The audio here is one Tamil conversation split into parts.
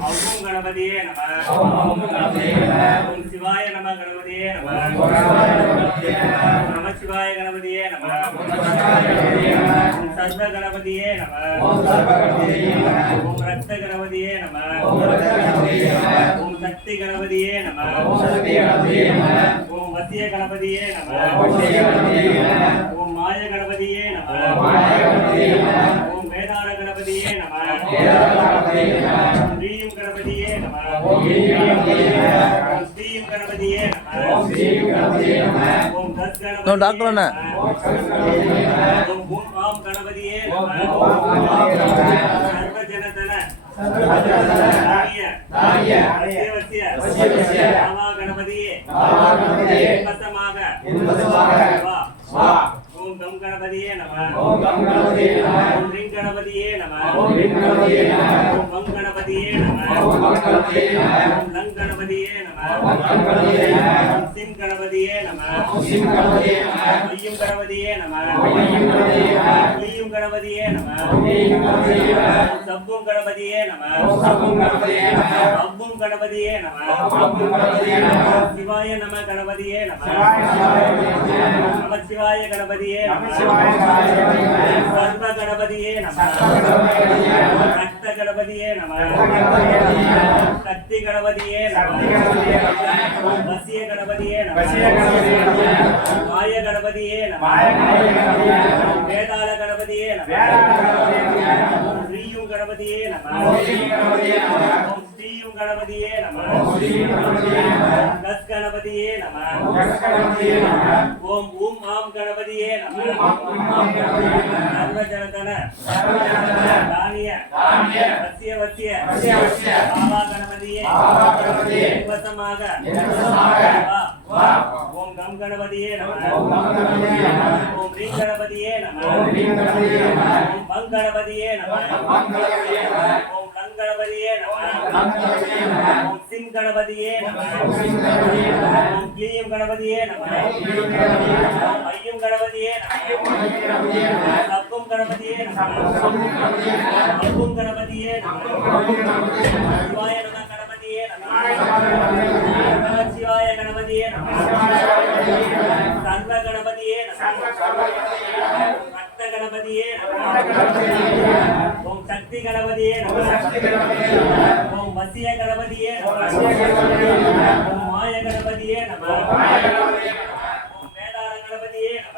ஓம் கணபதியே நம. ஓம் சிவாய நம. கணபதியே நம நம சிவாய கணபதியே நம ஓம் சர்வ கணபதியே நம ஓம் ரத்த கணபதியே நம ஓம் சக்தி கணபதியே நம ஓம் வசிய கணபதியே நம. ஓம் மாய கணபதியே நம. டாக்டர் அண்ணா. ஓம் கணபதியே நம சர்வ ஜனதன தானிய வசிய வசிய ராமா கணபதியே இன்பசமாக ஓம் கணபதியே நம ஓம் கணபதியே நம ஓம் வம் கணபதியே நம ஓம் லங் கணபதியே நம ஓம் சிம் கணபதியே நம ஐயும் கணபதியே நம ஐயும் கணபதியே நம சப்பும் கணபதியே நம அப்பும் கணபதியே நம சிவாய நம கணபதியே நம நம சிவாய கணபதியே நம சர்வ கணபதியே நம. ரக்த கணபதியே நம. சக்தி கணபதியே நம. வசிய கணபதியே நம. மாய கணபதியே நம. வேதாள கணபதியே நம. ஸ்ரீயும் கணபதியே நம. ஸ்ரீயும் கணபதியே நம. கணபதியே நம ஓம் ஊம் ஆம் கணபதியே நம சர்வ ஜனதன தானிய வசிய வசிய பாபா கணபதியே வா ஓம் கம் கணபதியே நம ஓம் ரீ கணபதியே நம ஓம் பங் கணபதியே நம ஓம் லங் கணபதியே நம கணபதியே நம. ஓம் கிளியும் கணபதியே நம. ஐயும் கணபதியே நம. கணபதியே நம. அப்பும் கணபதியே நம. சிவாய நம கணபதியே நம. சிவாய கணபதியே நம. சர்வ கணபதியே நம ரக்த கணபதியே நம ஓம் சக்தி கணபதியே நம ஓம் வசிய கணபதியே நம ஓம் மாய கணபதியே நம ஓம் வேதாள கணபதியே நம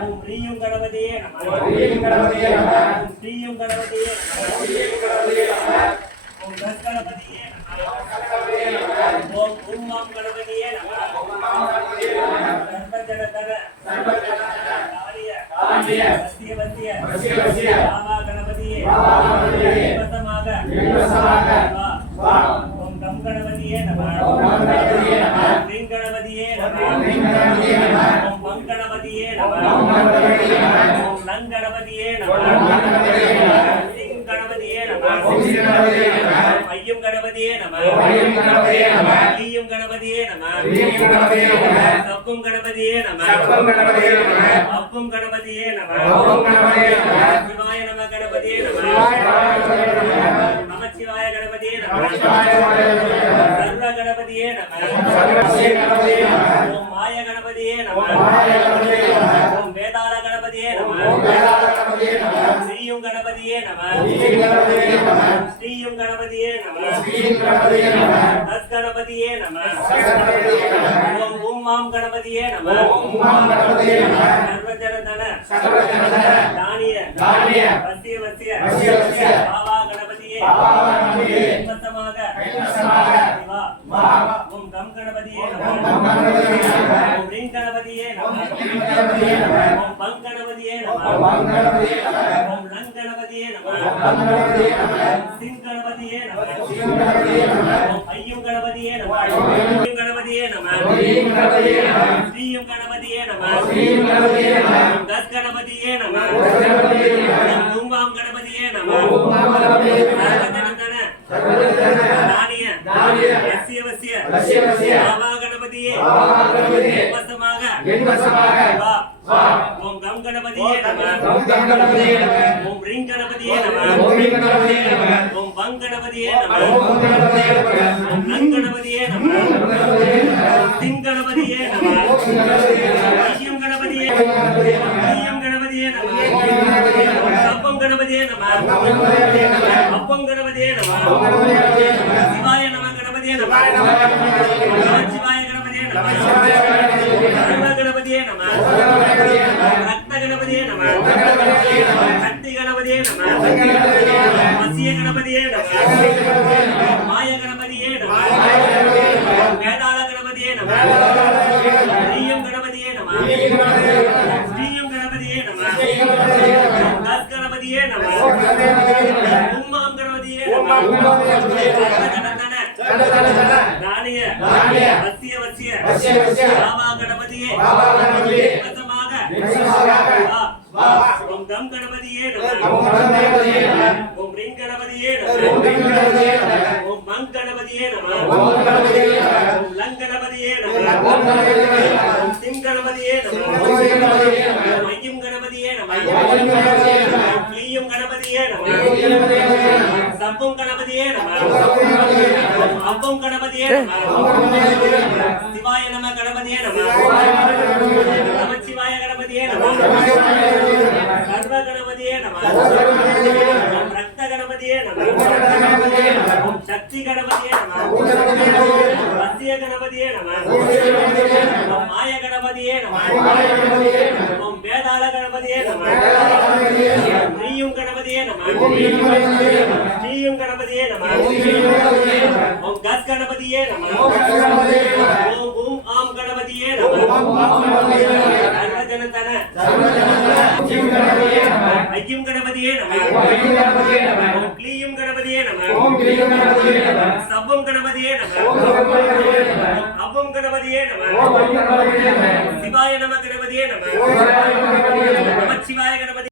ஓம் ரீயும் கணபதியே நம ஓம் ஸ்ரீயும் கணபதியே நம ஓம் தத் கணபதியே நம ஓம் உம்மாம் கணபதியே நம சர்வ ஜனதன தானிய வசிய வசிய ராமா கணபதியே இன்பசமாக வா ஓம் கம் கணபதியே நம. ஓம் கணபதியே நம. ஓம் வம் கணபதியே நம. ஓம் லங் கணபதியே நம. சிங் கணபதியே நம. ஐயம் கணபதியே நம. கணபதியே நம. கணபதியே நம. அப்பும் கணபதியே நம சிவாய நம கணபதியே நம நம சிவாய கணபதியே நம சர்வ கணபதியே நம ஓம் மாய கணபதியே நம ஓம் வேதாள கணபதியே நம ஸ்ரீயும் கணபதியே நம ஸ்ரீயும் கணபதியே நம தத் கணபதியே நம ஓம் ஊம் மாம் கணபதியே நம. சர்வஜனதன. தானிய. வசிய வசிய பாபா கணபதியே. இன்பசமாக வா ஓம் கம் கணபதியே நம. ஓம் ரீம் கணபதியே நம. ஓம் பங் கணபதியே நம. ஓம் லங் கணபதியே நம. ஓம் சிங் கணபதியே நம ஐயும் கணபதியே நம ஐயும் கணபதியே நம ஸ்ரீயும் கணபதியே நம தத் கணபதியே நம ஓம் தும்பாம் கணபதியே நம சர்வஜனதன தானிய வசிய வசிய பாபா கணபதியே இன்பசமாக வா. ஓம் கம் கணபதியே நம. ரிங் கணபதியே நம. கங் கணபதியே நம கணபதியே நம திங் கணபதியே நம கணபதியே நம வசிய கணபதியே மாய கணபதியே வேதாள கணபதியே ஸ்ரீயம் கணபதியே ஸ்ரீயம் கணபதியே தத் கணபதியே உம்மாம் கணபதியே. தானிய வசிய வசிய. பாபா கணபதியே கம் கணபதியே. கணபதியே நம சிம் கணபதியே நம ஓம் ஐயம் கணபதியே நம கிளியும் கணபதியே நம சப்பும் கணபதியே நம அப்பும் கணபதியே நம சிவாய நம கணபதியே நம நமச்சிவாய கணபதியே நம சர்வ கணபதியே நம ரக்த கணபதியே நம சக்தி கணபதியே நம வசிய கணபதியே நம ஓம் மாய கணபதியே நம ஓம் வேதாள கணபதியே நம ஸ்ரீயும் கணபதியே நம ஸ்ரீயும் கணபதியே நம ஓம் கஸ் கணபதியே நம ஓம் ஆம் கணபதியே நம சர்வஜனதன ஐயும் கணபதியே நம ஓம் கிளியும் கணபதியே நம சவ்வும் கணபதியே நம அவ்வும் கணபதியே நம சிவாய நம கணபதியே நம நமச்சிவாய கணபதி